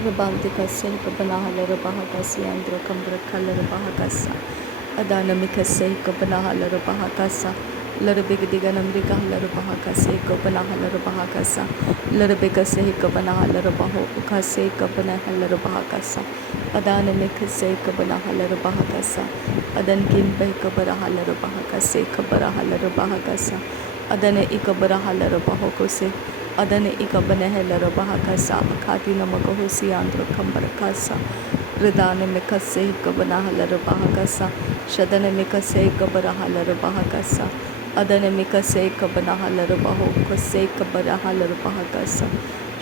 Rabantikasay kabanahala rabahakasi andra kambrakala rabahakasa Adanamikasay kabanahala rabahakasa Larabigdiganamrikahala rabahakasay kabanahala rabahakasa Larabikasay kabanahala rabahokasay kabanahala rabahakasa Adanamikasay kabanahala rabahakasa Adankinbay kabarahala rabahakasay kabarahala rabahakasa Adana ikabarahala rabahokose Adane ikabanehela rabahakasa akati na magahusi andro kambarakasa Ridane mikase ikabanahala rabahakasa Shadane mikase ikabarahala rabahakasa Adane mikase ikabanahala rabahokase ikabarahala rabahakasa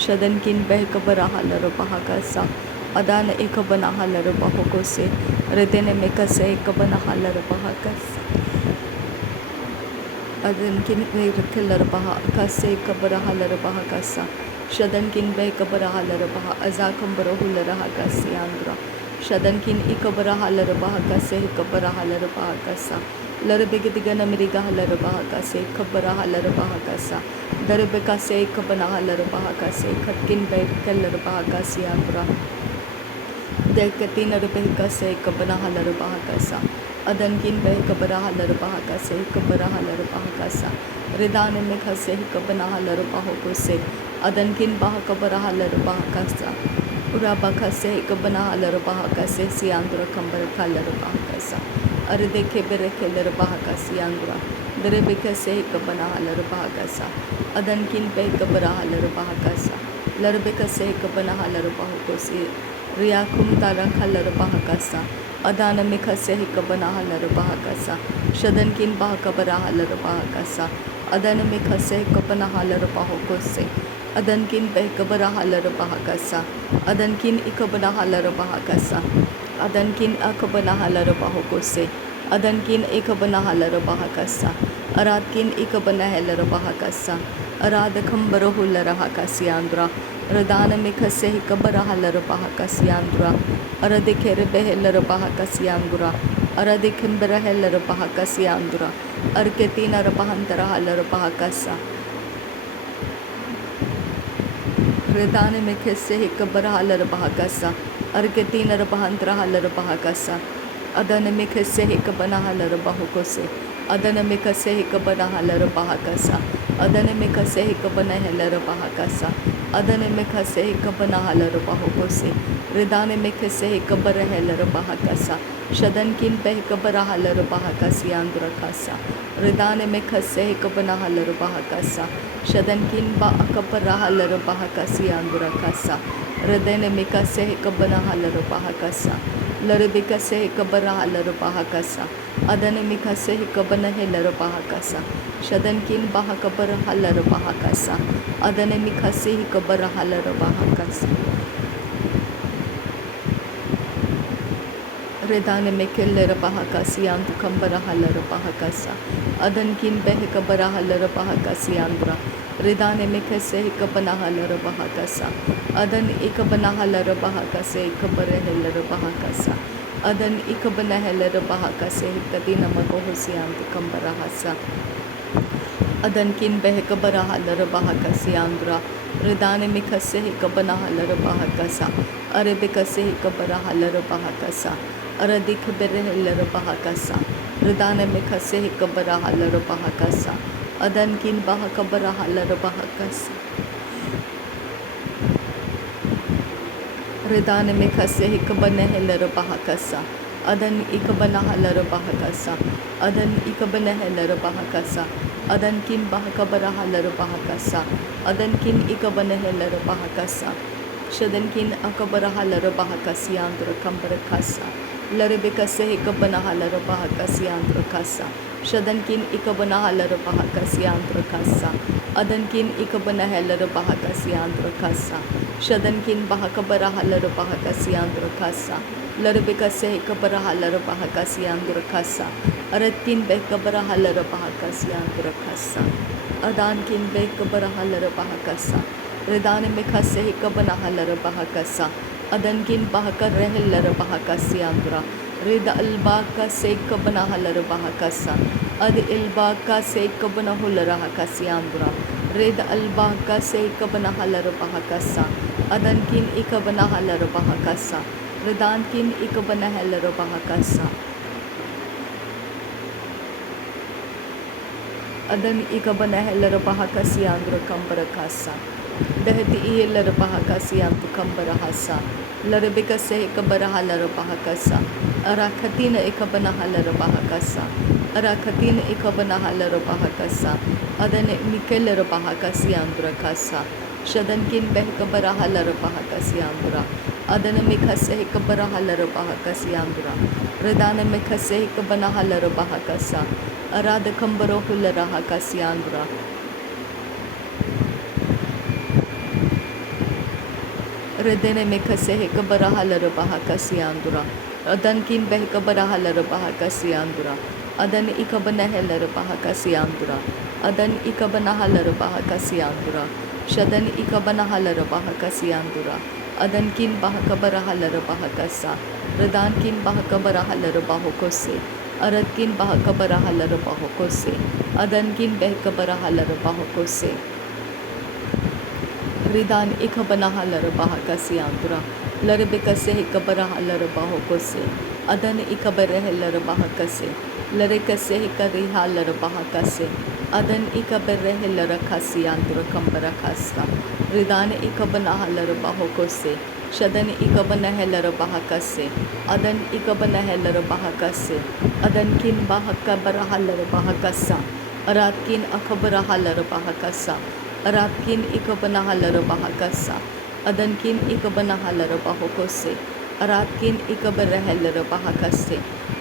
Shadankin beh ikabarahala rabahakasa Adane ikabanahala rabahokose Ridene mikase ikabanahala rabahakasa Adankin bay rakhilar baha kase kabarahalar baha kasa Shadankin bay kabarahalar baha azakam barahular baha kase andra Shadankin ikabarahalar baha kase kabarahalar baha kasa Larbegdigan amriga halar baha kase kabarahalar baha kasa Darbeka se kabanahalar baha kase khatkin bay kallar baha kase andra Dekatin arbeka se kabanahalar baha kasa Adankin beh kabarahalar bahakase kabarahalar bahakasa Ridane में खसे kabanahalar bahokose Adankin bah kabarahalar bahakasa Ura bakase kabanahalar bahakase siandra kambar kalar bahakasa Ardeke berekelar bahakasi andra Derebekase kabanahalar bahakasa Adankin beh kabarahalar bahakasa Larbekase kabanahalar bahokose Riyakum tarakhalar bahakasa Adana mikase hikabanahalar bahakasa Shadankin bahakabarahalar bahakasa Adana mikase hikabanahalar bahokose Adankin behkabarahalar bahakasa Adankin ikabanahalar bahakasa Adankin akabanahalar bahokose Adankin ikabanahalar bahakasa Aradkin ikabanahalar bahakasa Aradakam barahular bahakasi andra Radana mikase hikabarahalar bahakasi andra Aradikere beheller bahakasiandura Aradikimbera heller bahakasiandura Arketina rabahantara haller bahakasa Redane mekese hikabara haller bahakasa Arketina rabahantara haller bahakasa Adana mekese hikabana haller bahokose Adana mekase hikabana haller bahakasa Adana mekase hikabana heller bahakasa Adana mekase hikabana haller bahokose Ridane mekase hikabara heller bahakasa Shadankin beh kabara haller bahakasi andra kasa Ridane mekase hikabana haller bahakasa Shadankin ba akabara haller bahakasi andra kasa Ridane mekase hikabana haller bahakasa Larabikase hikabara haller bahakasa Adane mekase hikabana heller bahakasa Shadankin bahakabara haller bahakasa Adane mekase hikabara haller bahakasa Redane mekeller bahakasi andra kambara haller bahakasa Adankin beh kabara haller bahakasi andra Redane mekase hikabana haller bahakasa Adan ikabana haller bahakase ikabara heller bahakasa Adan ikabana heller bahakase hikadina magohosi andra kambara hasa Adankin beh kabara haller bahakasi andra Redane mekase hikabana haller bahakasa Arabikase hikabara haller bahakasa Aradik bereheller bahakasa Ridane mekase hikabara haller bahakasa Adankin bahakabara haller bahakasa Ridane mekase hikabana heller bahakasa Adan ikabana haller bahakasa Adan ikabana heller bahakasa Adankin bahakabara haller bahakasa Adankin ikabana heller bahakasa Shadankin akabara haller bahakasi andra kambarakasa Larabikase hikabana halar bahakasi andra kasa Shadankin ikabana halar bahakasi andra kasa Adankin ikabana halar bahakasi andra kasa Shadankin bahakabara halar bahakasi andra kasa Larabikase hikabara halar bahakasi andra kasa Aradkin behkabara halar bahakasi andra kasa Adankin behkabara halar bahakasa Redane mekase hikabana halar bahakasa Adankin bahakar reheller bahakasi andra Rida albaka se kabana halar bahakasa Ad ilbaka se kabana hular bahakasi andra Red albahakase ikabanahalarabahakasa. Adankin ikabanahalarabahakasa. Redankin ikabanahalarabahakasa. Adan ikabanahalarabahakasi andra kambarakasa. Dahati ihilarabahakasi antu kambarahasa. Larabikase ikabarahalarabahakasa. Arakatina ikabanahalarabahakasa. Arakatina ikabanahalarabahakasa. Adan mikelarabahakasi andra kasa. Shadankin behkabarahalarabahakasi andra. Adana mikase ikabarahalarabahakasi andra. Redana mikase ikabanahalarabahakasa. Arada kambarohularahakasi andra. Redene mikase ikabarahalarabahakasi andra. Adankin behkabarahalarabahakasi andra. Adan ikabanahalarabahakasi andra. Adan ikabanahalarabahakasi andra. Shadan ikabanahalarabahakasi andra. Adankin bahakabarahalarabahakasa. Redankin bahakabarahalarabahokose. Aradkin bahakabarahalarabahokose. Adankin behkabarahalarabahokose. Ridan ikabanahalarabahakasi andra. Larabikase ikabarahalarabahokose. Adan ikabarehalarabahakase. Larekase ikarihalarabahakase. Adan ikabarehilarakasi andra kambarakasa. Ridan ikabanahalarabahokose. Shadan ikabanahalarabahakase. Adan ikabanahalarabahakase. Adan kin bahakabarahalarabahakasa. Aratkin akabarahalarabahakasa. Aratkin ikabanahalarabahakasa. Adankin ikabanahalarabahokose. Aratkin ikabarahalarabahakase.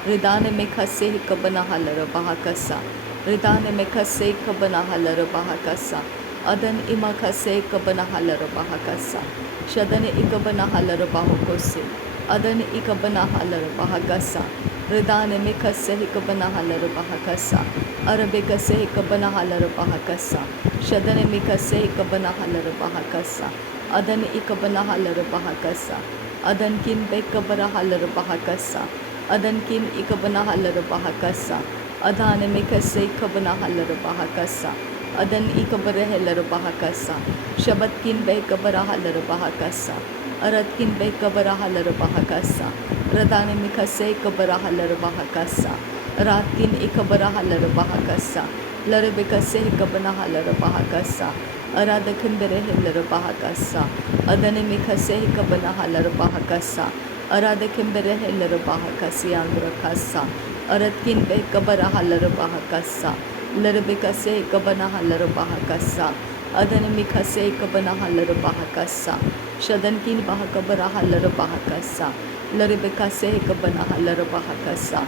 Ridane mekase ikabanahalarabahakasa. Ridane mekase ikabanahalarabahakasa. Adan imakase ikabanahalarabahakasa. Shadane ikabanahalarabahokose. Adan ikabanahalarabahakasa. Ridane mekase ikabanahalarabahakasa. Arabikase ikabanahalarabahakasa. Shadane mikase ikabanahalarabahakasa. Adan ikabanahalarabahakasa. Adan kin bekabarahalarabahakasa. Adan kin ikabanahalarabahakasa. Adan mikase ikabanahalarabahakasa. Adan ikabarahalarabahakasa. Shabat kin bekabarahalarabahakasa. Arat kin bekabarahalarabahakasa. Radane mikase ikabarahalarabahakasa. Rat kin ikabarahalarabahakasa. Larabikase ikabanahalarabahakasa. Arada kimberehilarabahakasa. Adane mikase ikabanahalarabahakasa. Arada kimberehilarabahakasi andrakasa. Aratkin bekabarahalarabahakasa. Larabikase ikabanahalarabahakasa. Adane mikase ikabanahalarabahakasa. Shadankin bahakabarahalarabahakasa. Larabikase ikabanahalarabahakasa.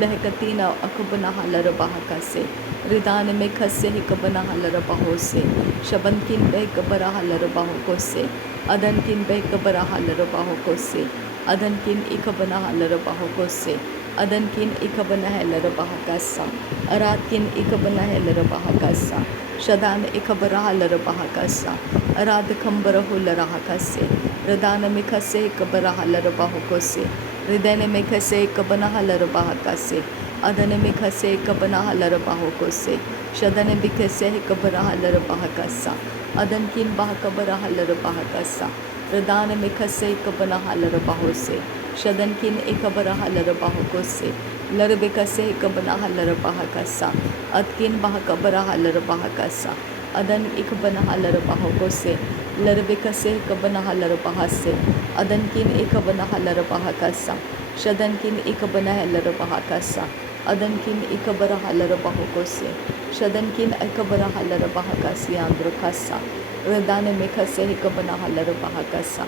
Lehkatina akabanahalarabahakase. Ridane mikase ikabanahalarabahose. Shabankin bekabarahalarabahokose. Adankin bekabarahalarabahokose. Adankin ikabanahalarabahokose. Adankin ikabanahalarabahakasa. Aratkin ikabanahalarabahakasa. Shadan ikabarahalarabahakasa. Aradakambarahularahakase. Radana mikase ikabarahalarabahokose. Ridane mikase ikabanahalarabahakase. Adane mikase ikabanahalarabahokose. Shadane bikase ikabarahalarabahakasa. Adankin bahakabarahalarabahakasa. Radane mikase ikabanahalarabahose. Shadankin ikabarahalarabahokose. Larabikase ikabanahalarabahakasa. Atkin bahakabarahalarabahakasa. Adan ikabanahalarabahokose. Larabikase ikabanahalarabahase. Adankin ikabanahalarabahakasa. Shadankin ikabanahalarabahakasa. Adankin ikabarahalarabahokose. Shadankin ikabarahalarabahakasi andrakasa. Redane mikase ikabanahalarabahakasa.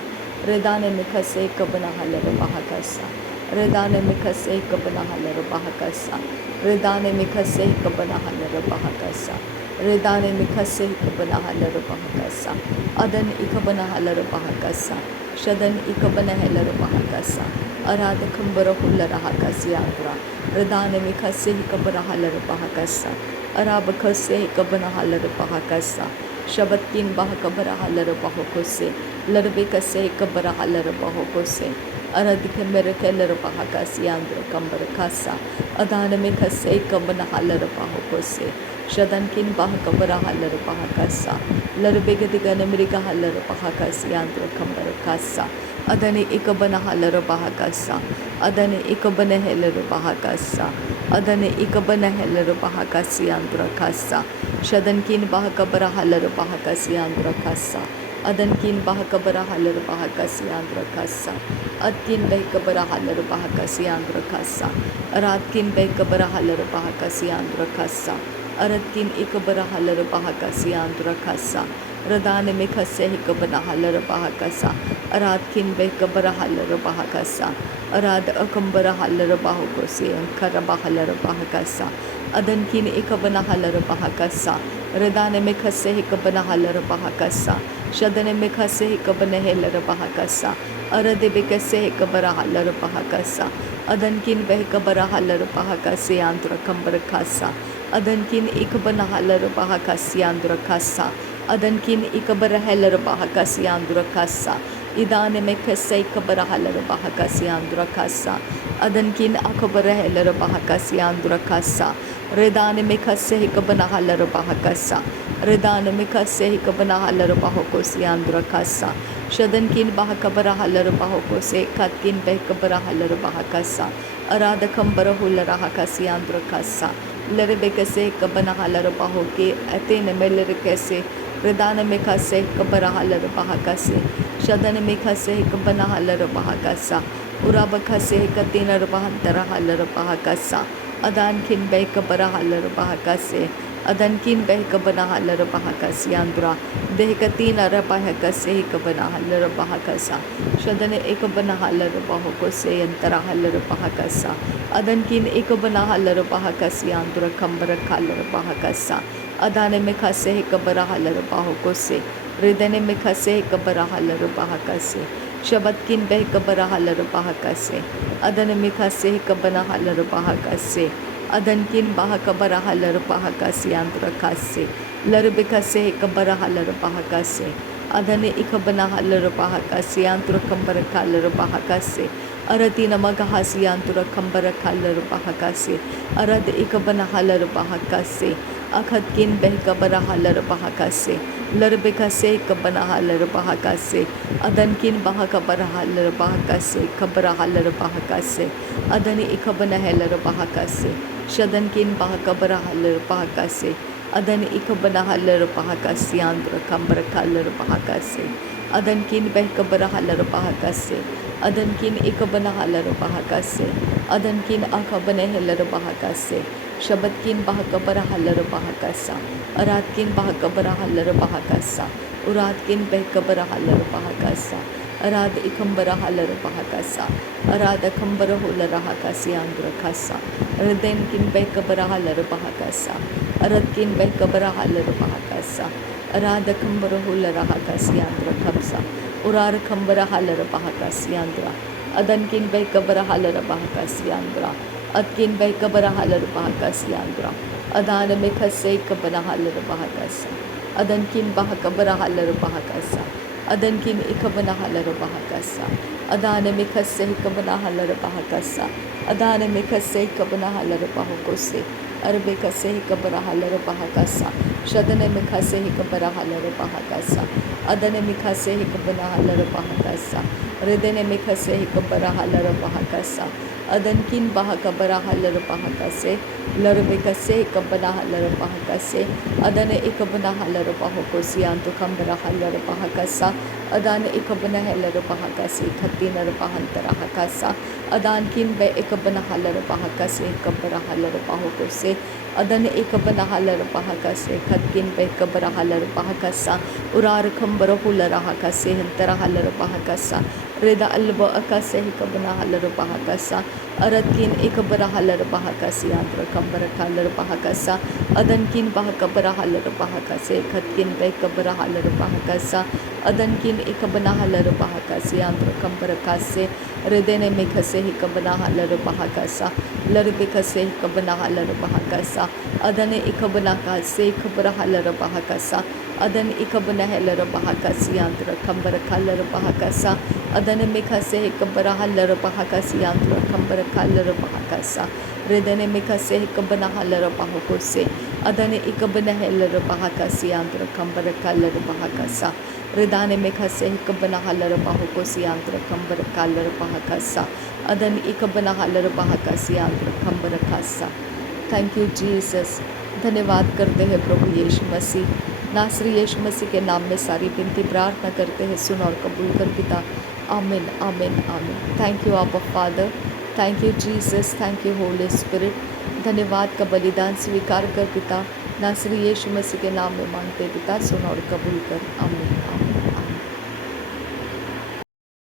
Redane mikase ikabanahalarabahakasa. Redane mikase ikabanahalarabahakasa. Redane mikase ikabanahalarabahakasa. Redane mikase ikabanahalarabahakasa. Adan ikabanahalarabahakasa. Shadan ikabanahalarabahakasa. Arada kambarahularahakasi andra. Redane mikase ikabarahalarabahakasa. Arabakase ikabanahalarabahakasa. Shabatkin bahakabarahalarabahokose. Larbikase ikabarahalarabahokose. Aradike merekele bahakasi andro kambarakasa. Adaname kase kabana halar bahokose. Shadankin bahakabara halar bahakasa. Larbegadigan America halar bahakasi andro kambarakasa. Adani ikabana halar bahakasa. Adani ikabana helar bahakasa. Adani ikabana helar bahakasi andro kasa. Shadankin bahakabara halar bahakasi andro kasa. Adankin bahakabara halar bahakasi andro kasa. Adkin behkabara halar bahakasi andro kasa. Aradkin behkabara halar bahakasi andro kasa. Aradkin ikabara halar bahakasi andro kasa. Radane mekhase hikabana halar bahakasa. Aradkin behkabara halar bahakasa. Arad akambara halar bahakose ankara bahalar bahakasa. Adankin ikabana halar bahakasa. Radane mekhase hikabana halar bahakasa. Shadane mekhase hikabana halar bahakasa. Arade bekase hikabara halar bahakasa. Adankin behkabara halar bahakase andra kambarakasa. Adankin ikabana halar bahakasi andra kasa. Adankin ikabara halar bahakasi andra kasa. Idane mekhase ikabara halar bahakasi andra kasa. Adankin akabara halar bahakasi andra kasa. Redane mekhase hikabana halar bahakasa. Redane mekhase hikabana halar bahakosi andra kasa. Shadankin bahakabara halar bahakose katkin behkabara halar bahakasa. Arada kambara hulara hakasi andra kasa. Lerebekase kabana halar bahoke atene melerkase. Redane mekhase kabara halar bahakase. Shadane mekhase kabana halar bahakasa. Urabakase katina bahantara halar bahakasa. Adankin behkabara halar bahakase. Adankin behkabana halar bahakasi andra. Behkatina rabahakase hikabana halar bahakasa. Shadane ekabana halar bahokose antara halar bahakasa. Adankin ekabana halar bahakasi andra kambara halar bahakasa. Adane mekhase hikabara halar bahokose. Redane mekhase hikabara halar bahakase. Shabatkin behkabara halar bahakase. Adane mekhase hikabana halar bahakase. Adankin bahakabara halar bahakasi andra kase. Larbekase hikabara halar bahakase. Adane ikabana halar bahakasi andra kambara halar bahakase. Aratina magahasi andra kambara halar bahakase. Arad ikabana halar bahakase. Akhatkin behkabara halar bahakase. Larbekase kabana halar bahakase. Adankin bahakabara halar bahakase. Kabara halar bahakase. Adani ikabana halar bahakase. Shadankin bahakabara halar bahakase. Adani ikabana halar bahakase andra kambara halar bahakase. Adankin behkabara halar bahakase. Adankin ikabana halar bahakase. Adankin akabana halar bahakase. Shabatkin bahakabara halar bahakasa. Aradkin bahakabara halar bahakasa. Uradkin behkabara halar bahakasa. Arad ikambara halar bahakasa. Arada kambara hulara hakasi andra kasa. Aradenkin behkabara halar bahakasa. Aradkin behkabara halar bahakasa. Arada kambara hulara hakasi andra kapsa. Urar kambara halar bahakasi andra. Adankin behkabara halar bahakasi andra. Adkin behkabara halar bahakasi andra. Adana mekhase kabana halar bahakasa. Adankin bahakabara halar bahakasa. Adankin ikabana halar bahakasa. Adana mekhase kabana halar bahakasa. Adana mekhase kabana halar bahakose. Arbekase kabara halar bahakasa. Shadane mekhase kabara halar bahakasa. Adane mekhase kabana halar bahakasa. Redene mekhase kabara halar bahakasa. Adankin bahakabara halar bahakase. Larbekase kabana halar bahakase. Adane ikabana halar bahakosi antu kambara halar bahakasa. Adane ikabana halar bahakase khatina bahantara hakasa. Adankin be ikabana halar bahakase kabara halar bahakose. Adane ikabana halar bahakase khatkin be kabara halar bahakasa. Urar kambara hulara hakase hantara halar bahakasa. Reda alba akase kabana halar bahakasa. Aradkin ikabara halar bahakasi andra kambara halar bahakasa. Adankin bahakabara halar bahakase khatkin be kabara halar bahakasa. Adankin ikabana halar bahakasi andra kambara kase. Redene mekhase kabana halar bahakasa. Larbekase kabana halar bahakasa. अदन इकबना का से खबर huller बहकसा अदन इकबना हेलर बहकसियांत्र खंबर खलर बहकसा अदन मिखा से खबर huller बहकसियांत्र खंबर खलर बहकसा रिदन Milkha से खबना huller बहकोसे अदन इकबना हेलर बहकसियांत्र खंबर खलर बहकसा रिदाने मिखा से खबना हलर बहकोसियांत्र खंबर खलर बहकसा अदन इकबना हलर बहकसियांत्र खंबर खसा। Thank you Jesus. धन्यवाद करते हैं प्रभु यीशु मसीह। नासरी यीशु मसीह के नाम में सारी विनती प्रार्थना करते हैं, सुन और कबूल कर पिता। आमीन आमीन आमीन। थैंक यू आबा father, thank you Jesus, thank you Holi spirit. धन्यवाद का बलिदान स्वीकार कर पिता, नासरी यीशु मसीह के नाम में मांगते पिता, सुन और कबूल कर। आमीन।